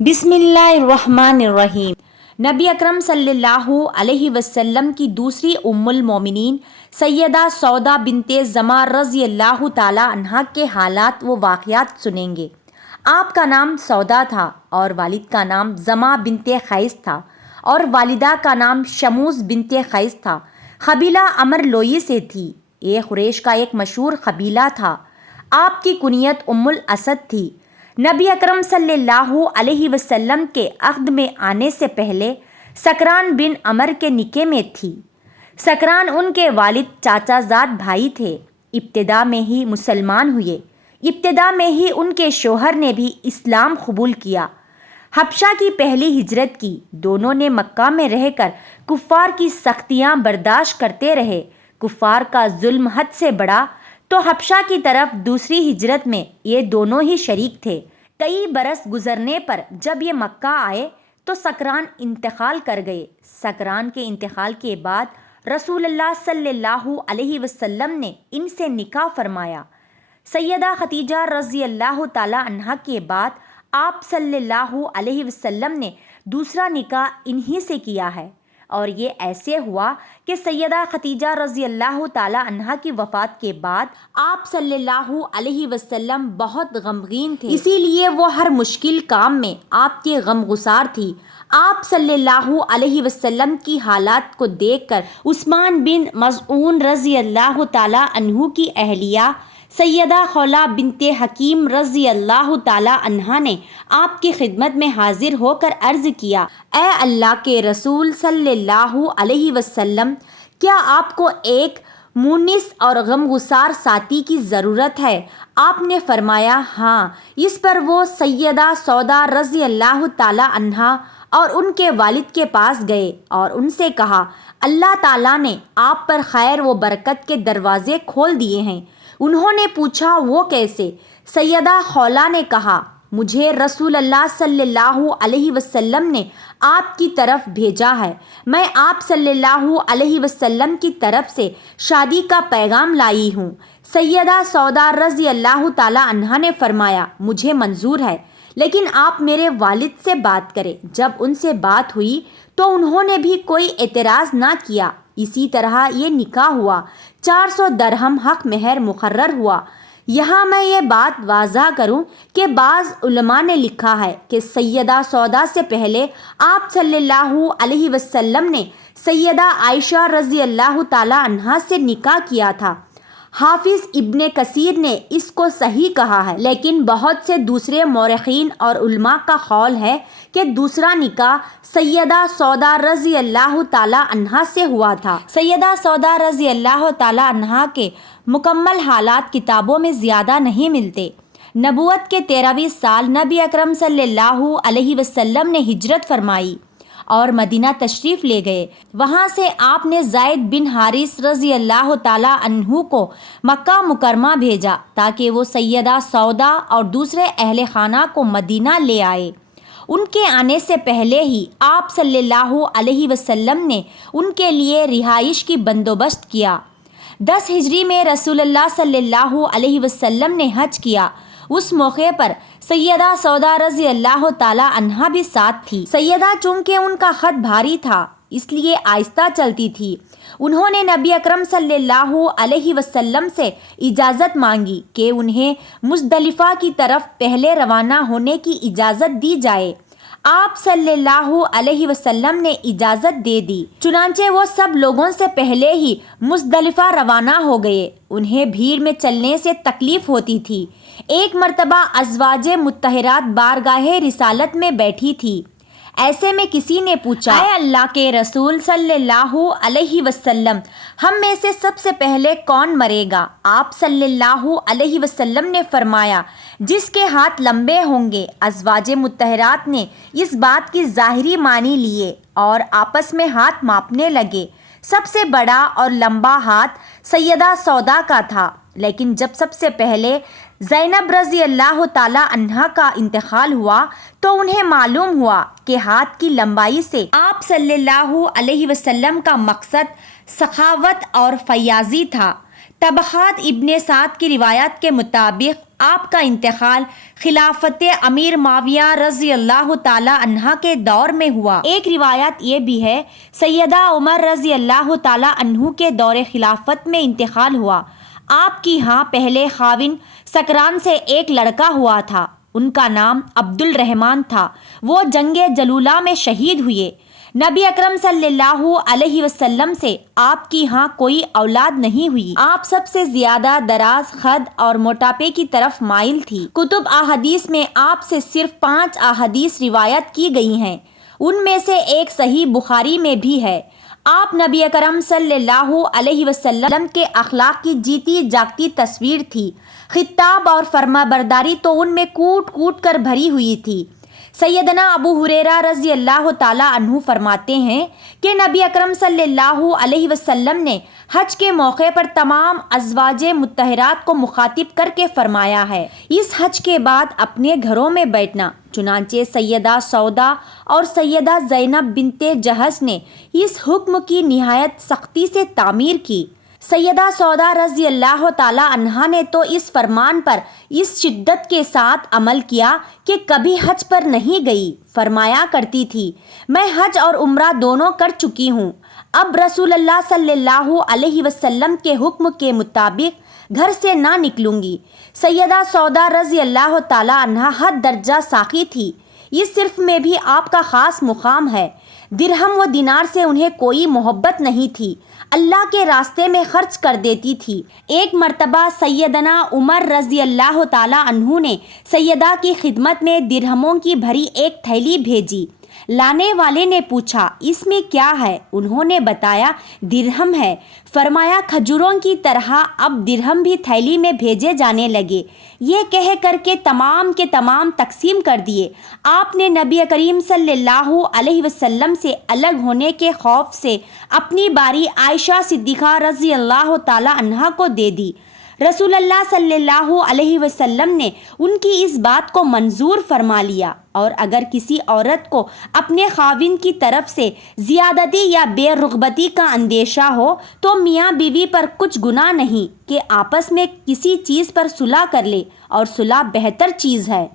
بسم اللہ الرحمن الرحیم۔ نبی اکرم صلی اللہ علیہ وسلم کی دوسری ام المومنین سیدہ سودا بنت زمع رضی اللہ تعالی عنہا کے حالات و واقعات سنیں گے۔ آپ کا نام سودا تھا اور والد کا نام زمع بنت قیس تھا اور والدہ کا نام شموس بنت قیس تھا۔ قبیلہ عمر لوئی سے تھی۔ یہ قریش کا ایک مشہور قبیلہ تھا۔ آپ کی کنیت ام الاسد تھی۔ نبی اکرم صلی اللہ علیہ وسلم کے عہد میں آنے سے پہلے سکران بن عمر کے نکاح میں تھی۔ سکران ان کے والد چاچا زاد بھائی تھے۔ ابتدا میں ہی مسلمان ہوئے۔ ابتدا میں ہی ان کے شوہر نے بھی اسلام قبول کیا۔ حبشہ کی پہلی ہجرت کی۔ دونوں نے مکہ میں رہ کر کفار کی سختیاں برداشت کرتے رہے۔ کفار کا ظلم حد سے بڑھا تو حبشہ کی طرف دوسری ہجرت میں یہ دونوں ہی شریک تھے۔ کئی برس گزرنے پر جب یہ مکہ آئے تو سکران انتقال کر گئے۔ سکران کے انتقال کے بعد رسول اللہ صلی اللہ علیہ وسلم نے ان سے نکاح فرمایا۔ سیدہ خدیجہ رضی اللہ تعالی عنہا کے بعد آپ صلی اللہ علیہ وسلم نے دوسرا نکاح انہی سے کیا ہے، اور یہ ایسے ہوا کہ سیدہ خدیجہ رضی اللہ تعالی عنہا کی وفات کے بعد آپ صلی اللہ علیہ وسلم بہت غمگین تھے، اسی لیے وہ ہر مشکل کام میں آپ کی غمگسار تھی۔ آپ صلی اللہ علیہ وسلم کی حالات کو دیکھ کر عثمان بن مظعون رضی اللہ تعالی عنہ کی اہلیہ سیدہ خولہ بنت حکیم رضی اللہ تعالی عنہا نے آپ کی خدمت میں حاضر ہو کر عرض کیا، اے اللہ کے رسول صلی اللہ علیہ وسلم، کیا آپ کو ایک مونس اور غمگسار ساتھی کی ضرورت ہے؟ آپ نے فرمایا ہاں۔ اس پر وہ سیدہ سودا رضی اللہ تعالی عنہا اور ان کے والد کے پاس گئے اور ان سے کہا، اللہ تعالیٰ نے آپ پر خیر و برکت کے دروازے کھول دیے ہیں۔ انہوں نے پوچھا وہ کیسے؟ سیدہ خولہ نے کہا، مجھے رسول اللہ صلی اللہ علیہ وسلم نے آپ کی طرف بھیجا ہے۔ میں آپ صلی اللہ علیہ وسلم کی طرف سے شادی کا پیغام لائی ہوں۔ سیدہ سودا رضی اللہ تعالی عنہا نے فرمایا، مجھے منظور ہے، لیکن آپ میرے والد سے بات کریں۔ جب ان سے بات ہوئی تو انہوں نے بھی کوئی اعتراض نہ کیا۔ اسی طرح یہ نکاح ہوا۔ 400 درہم حق مہر مقرر ہوا۔ یہاں میں یہ بات واضح کروں کہ بعض علماء نے لکھا ہے کہ سیدہ سودا سے پہلے آپ صلی اللہ علیہ وسلم نے سیدہ عائشہ رضی اللہ تعالی عنہا سے نکاح کیا تھا۔ حافظ ابن کثیر نے اس کو صحیح کہا ہے، لیکن بہت سے دوسرے مورخین اور علماء کا قول ہے کہ دوسرا نکاح سیدہ سودا رضی اللہ تعالی عنہا سے ہوا تھا۔ سیدہ سودا رضی اللہ تعالی عنہا کے مکمل حالات کتابوں میں زیادہ نہیں ملتے۔ نبوت کے 13ویں سال نبی اکرم صلی اللہ علیہ وسلم نے ہجرت فرمائی اور مدینہ تشریف لے گئے۔ وہاں سے آپ نے زید بن حارث رضی اللہ تعالی عنہ کو مکہ مکرمہ بھیجا تاکہ وہ سیدہ سودا اور دوسرے اہل خانہ کو مدینہ لے آئے۔ ان کے آنے سے پہلے ہی آپ صلی اللہ علیہ وسلم نے ان کے لیے رہائش کی بندوبست کیا۔ 10 ہجری میں رسول اللہ صلی اللہ علیہ وسلم نے حج کیا۔ اس موقع پر سیدہ سودا رضی اللہ تعالی عنہا بھی ساتھ تھی۔ سیدہ چونکہ ان کا خط بھاری تھا اس لیے آہستہ چلتی تھی۔ انہوں نے نبی اکرم صلی اللہ علیہ وسلم سے اجازت مانگی کہ انہیں مزدلفہ کی طرف پہلے روانہ ہونے کی اجازت دی جائے۔ آپ صلی اللہ علیہ وسلم نے اجازت دے دی، چنانچہ وہ سب لوگوں سے پہلے ہی مزدلفہ روانہ ہو گئے۔ انہیں بھیڑ میں چلنے سے تکلیف ہوتی تھی۔ ایک مرتبہ ازواج مطہرات بارگاہ رسالت میں بیٹھی تھی۔ ایسے میں کسی نے پوچھا، اے اللہ کے رسول صلی اللہ علیہ وسلم، ہم میں سے سب سے پہلے کون مرے گا؟ آپ صلی اللہ علیہ وسلم نے فرمایا، جس کے ہاتھ لمبے ہوں گے۔ ازواج مطہرات نے اس بات کی ظاہری معنی لیے اور آپس میں ہاتھ ماپنے لگے۔ سب سے بڑا اور لمبا ہاتھ سیدہ سودا کا تھا، لیکن جب سب سے پہلے زینب رضی اللہ تعالی عنہا کا انتقال ہوا تو انہیں معلوم ہوا کہ ہاتھ کی لمبائی سے آپ صلی اللہ علیہ وسلم کا مقصد سخاوت اور فیاضی تھا۔ طبقات ابن سعد کی روایات کے مطابق آپ کا انتقال خلافت امیر معاویہ رضی اللہ تعالی عنہ کے دور میں ہوا۔ ایک روایت یہ بھی ہے سیدہ عمر رضی اللہ تعالی عنہ کے دور خلافت میں انتقال ہوا۔ آپ کی ہاں پہلے خاوند سکران سے ایک لڑکا ہوا تھا، ان کا نام عبد الرحمن تھا، وہ جنگ جلولہ میں شہید ہوئے۔ نبی اکرم صلی اللہ علیہ وسلم سے آپ کی ہاں کوئی اولاد نہیں ہوئی۔ آپ سب سے زیادہ دراز خد اور موٹاپے کی طرف مائل تھی۔ کتب احادیث میں آپ سے صرف 5 احادیث روایت کی گئی ہیں، ان میں سے ایک صحیح بخاری میں بھی ہے۔ آپ نبی اکرم صلی اللہ علیہ وسلم کے اخلاق کی جیتی جاگتی تصویر تھی۔ خطاب اور فرما برداری تو ان میں کوٹ کوٹ کر بھری ہوئی تھی۔ سیدنا ابو ہریرہ رضی اللہ تعالی عنہ فرماتے ہیں کہ نبی اکرم صلی اللہ علیہ وسلم نے حج کے موقع پر تمام ازواج مطہرات کو مخاطب کر کے فرمایا ہے، اس حج کے بعد اپنے گھروں میں بیٹھنا۔ چنانچہ سیدہ سودا اور سیدہ زینب بنت جہش نے اس حکم کی نہایت سختی سے تعمیر کی۔ سیدہ سودا رضی اللہ تعالی عنہا نے تو اس فرمان پر اس شدت کے ساتھ عمل کیا کہ کبھی حج پر نہیں گئی۔ فرمایا کرتی تھی، میں حج اور عمرہ دونوں کر چکی ہوں، اب رسول اللہ صلی اللہ علیہ وسلم کے حکم کے مطابق گھر سے نہ نکلوں گی۔ سیدہ سودا رضی اللہ تعالی عنہا حد درجہ ساقی تھی، اس صرف میں بھی آپ کا خاص مقام ہے۔ درہم و دینار سے انہیں کوئی محبت نہیں تھی، اللہ کے راستے میں خرچ کر دیتی تھی۔ ایک مرتبہ سیدنا عمر رضی اللہ تعالی عنہ نے سیدہ کی خدمت میں درہموں کی بھری ایک تھیلی بھیجی۔ لانے والے نے پوچھا اس میں کیا ہے؟ انہوں نے بتایا درہم ہے۔ فرمایا کھجوروں کی طرح اب درہم بھی تھیلی میں بھیجے جانے لگے۔ یہ کہہ کر کے تمام کے تمام تقسیم کر دیے۔ آپ نے نبی کریم صلی اللہ علیہ وسلم سے الگ ہونے کے خوف سے اپنی باری عائشہ صدیقہ رضی اللہ تعالی عنہا کو دے دی۔ رسول اللہ صلی اللہ علیہ وسلم نے ان کی اس بات کو منظور فرما لیا، اور اگر کسی عورت کو اپنے خاوند کی طرف سے زیادتی یا بے رغبتی کا اندیشہ ہو تو میاں بیوی پر کچھ گناہ نہیں کہ آپس میں کسی چیز پر صلح کر لے، اور صلح بہتر چیز ہے۔